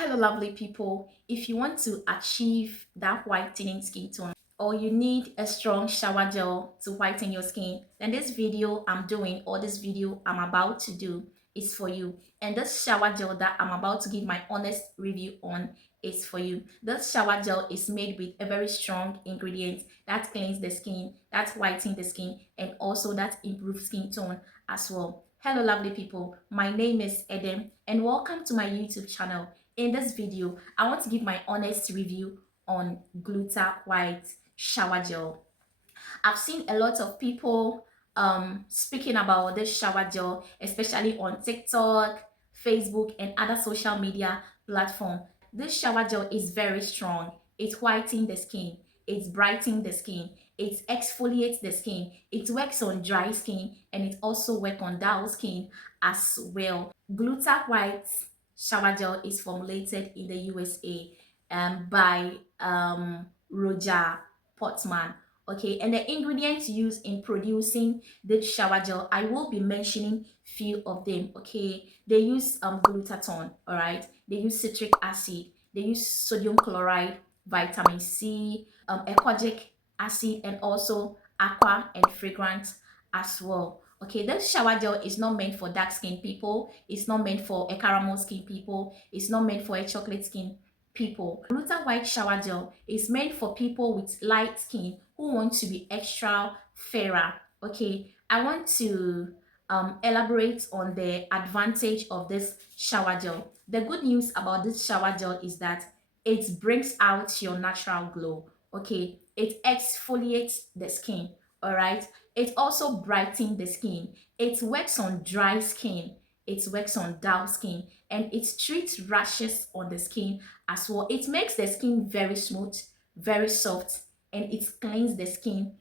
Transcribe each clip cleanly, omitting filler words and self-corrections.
Hello, lovely people. If you want to achieve that whitening skin tone or you need a strong shower gel to whiten your skin, then this video I'm doing or this video I'm about to do is for you. And this shower gel that I'm about to give my honest review on is for you. This shower gel is made with a very strong ingredient that cleans the skin, that whitens the skin, and also that improves skin tone as well. Hello, lovely people. My name is Edem, and welcome to my YouTube channel. In this video, I want to give my honest review on Gluta White Shower Gel. I've seen a lot of people speaking about this shower gel, especially on TikTok, Facebook, and other social media platform. This shower gel is very strong. It whitens the skin. It brightens the skin. It exfoliates the skin. It works on dry skin and it also works on dull skin as well. Gluta White Shower Gel is formulated in the USA by Roger Portman. Okay, and the ingredients used in producing this shower gel, I will be mentioning few of them. Okay, they use glutathione. All right, they use citric acid, they use sodium chloride, vitamin C, ecogic acid, and also aqua and fragrance as well. Okay, this shower gel is not meant for dark skin people, it's not meant for a caramel skin people, it's not meant for a chocolate skin people. Gluta White Shower Gel is meant for people with light skin who want to be extra fairer. Okay, I want to elaborate on the advantage of this shower gel. The good news about this shower gel is that it brings out your natural glow. Okay, it exfoliates the skin. All right, it also brightens the skin. It works on dry skin. It works on dull skin and it treats rashes on the skin as well. It makes the skin very smooth, very soft, and it cleans the skin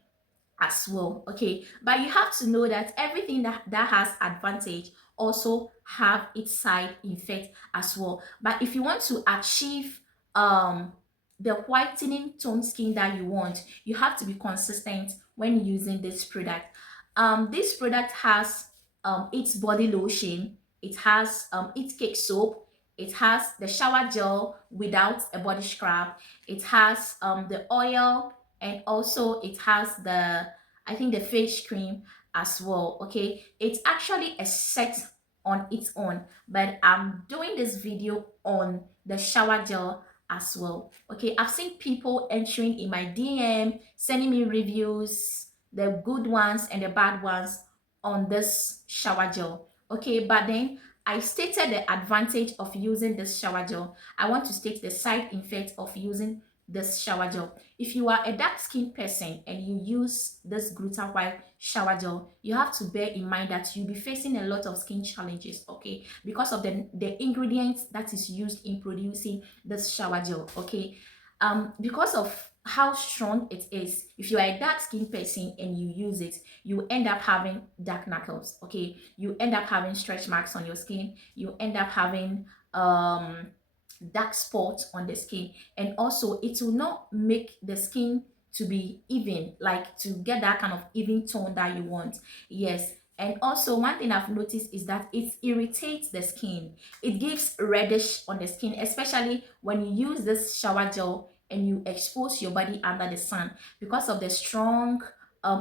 as well. Okay, but you have to know that everything that has advantage also have its side effect as well. But if you want to achieve the whitening tone skin that you want, you have to be consistent when using this product. This product has its body lotion, it has its cake soap, it has the shower gel without a body scrub, it has the oil, and also it has the, I think, the face cream as well. Okay, it's actually a set on its own, but I'm doing this video on the shower gel as well. Okay, I've seen people entering in my DM, sending me reviews, the good ones and the bad ones on this shower gel. Okay, but then I stated the advantage of using this shower gel. I want to state the side effect of using this shower gel. If you are a dark skinned person and you use this Gluta White shower gel, you have to bear in mind that you'll be facing a lot of skin challenges, okay, because of the ingredients that is used in producing this shower gel. Okay, because of how strong it is, if you are a dark skinned person and you use it, you end up having dark knuckles. Okay, you end up having stretch marks on your skin, you end up having dark spots on the skin, and also it will not make the skin to be even, like to get that kind of even tone that you want. Yes, and also one thing I've noticed is that it irritates the skin. It gives reddish on the skin, especially when you use this shower gel and you expose your body under the sun. Because of the strong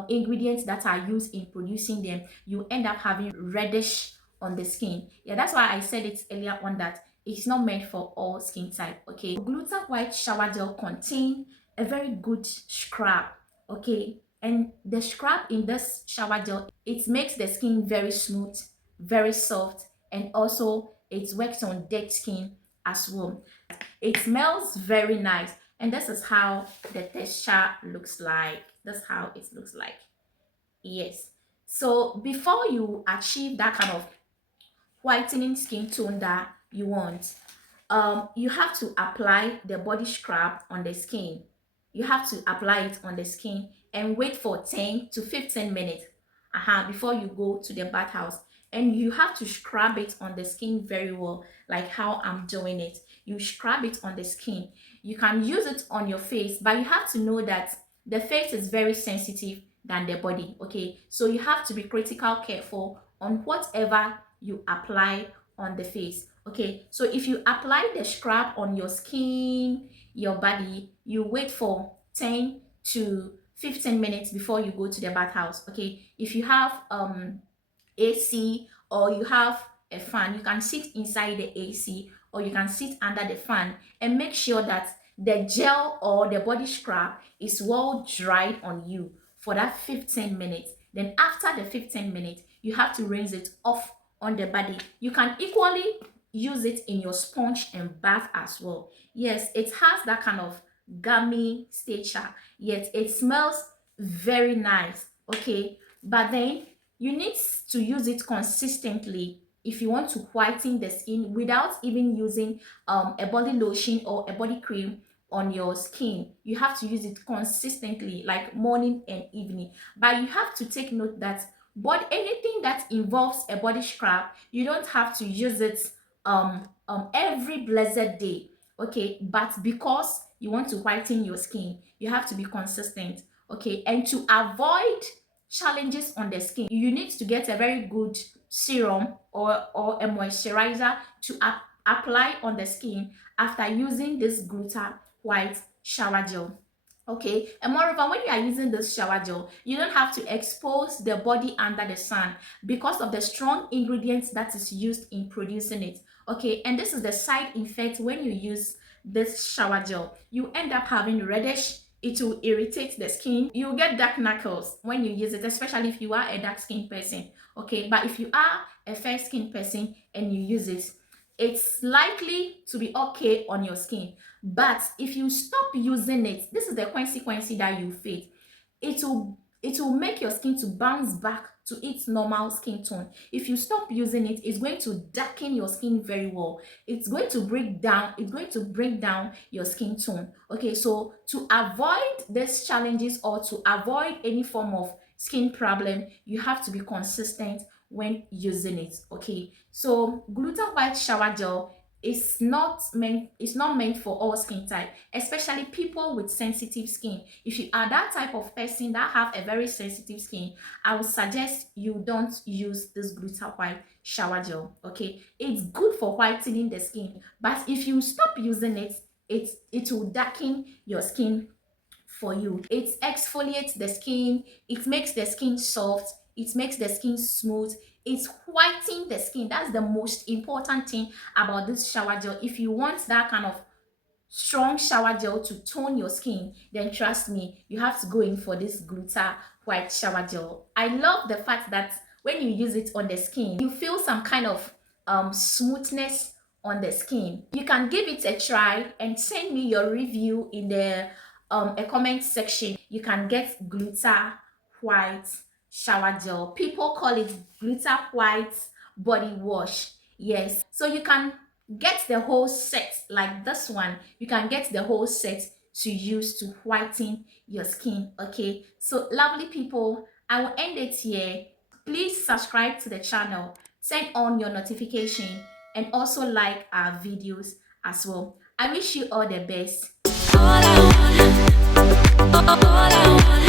ingredients that are used in producing them, you end up having reddish on the skin. Yeah, that's why I said it earlier on that it's not meant for all skin type. Okay, Gluta White Shower Gel contain a very good scrub. Okay, and the scrub in this shower gel, it makes the skin very smooth, very soft, and also it works on dead skin as well. It smells very nice, and this is how the texture looks like. That's how it looks like. Yes, so before you achieve that kind of whitening skin tone that you want, you have to apply the body scrub on the skin. You have to apply it on the skin and wait for 10 to 15 minutes before you go to the bathhouse. And you have to scrub it on the skin very well, like how I'm doing it. You scrub it on the skin. You can use it on your face, but you have to know that the face is very sensitive than the body. Okay, so you have to be critical careful on whatever you apply on the face. Okay, so if you apply the scrub on your skin, your body, you wait for 10 to 15 minutes before you go to the bathhouse. Okay, if you have AC or you have a fan, you can sit inside the AC or you can sit under the fan and make sure that the gel or the body scrub is well dried on you for that 15 minutes. Then after the 15 minutes, you have to rinse it off on the body. You can equally use it in your sponge and bath as well. Yes, it has that kind of gummy stature, yet it smells very nice. Okay, but then you need to use it consistently if you want to whiten the skin without even using a body lotion or a body cream on your skin. You have to use it consistently, like morning and evening. But you have to take note that but anything that involves a body scrub, you don't have to use it every blessed day. Okay, but because you want to whiten your skin, you have to be consistent. Okay, and to avoid challenges on the skin, you need to get a very good serum or a moisturizer to apply on the skin after using this Gluta White Shower Gel. Okay, and moreover, when you are using this shower gel, you don't have to expose the body under the sun because of the strong ingredients that is used in producing it. Okay, and this is the side effect when you use this shower gel. You end up having reddish, it will irritate the skin. You get dark knuckles when you use it, especially if you are a dark skin person. Okay, but if you are a fair skin person and you use it, it's likely to be okay on your skin. But if you stop using it, this is the consequence that you face. It will make your skin to bounce back to its normal skin tone. If you stop using it, it's going to darken your skin very well. It's going to break down your skin tone. Okay, so to avoid these challenges or to avoid any form of skin problem, you have to be consistent when using it. Okay, so Gluta White Shower Gel is not meant for all skin type, especially people with sensitive skin. If you are that type of person that have a very sensitive skin, I would suggest you don't use this Gluta White Shower Gel. Okay, it's good for whitening the skin, but if you stop using it, it will darken your skin for you. It exfoliates the skin, it makes the skin soft, it makes the skin smooth, it's whitening the skin. That's the most important thing about this shower gel. If you want that kind of strong shower gel to tone your skin, then trust me, you have to go in for this Gluta White Shower Gel. I love the fact that when you use it on the skin, you feel some kind of smoothness on the skin. You can give it a try and send me your review in the a comment section. You can get Gluta White Shower Gel. People call it Gluta White Body Wash. Yes, so you can get the whole set like this one. You can get the whole set to use to whiten your skin. Okay, so lovely people, I will end it here. Please subscribe to the channel, turn on your notification, and also like our videos as well. I wish you all the best. All I want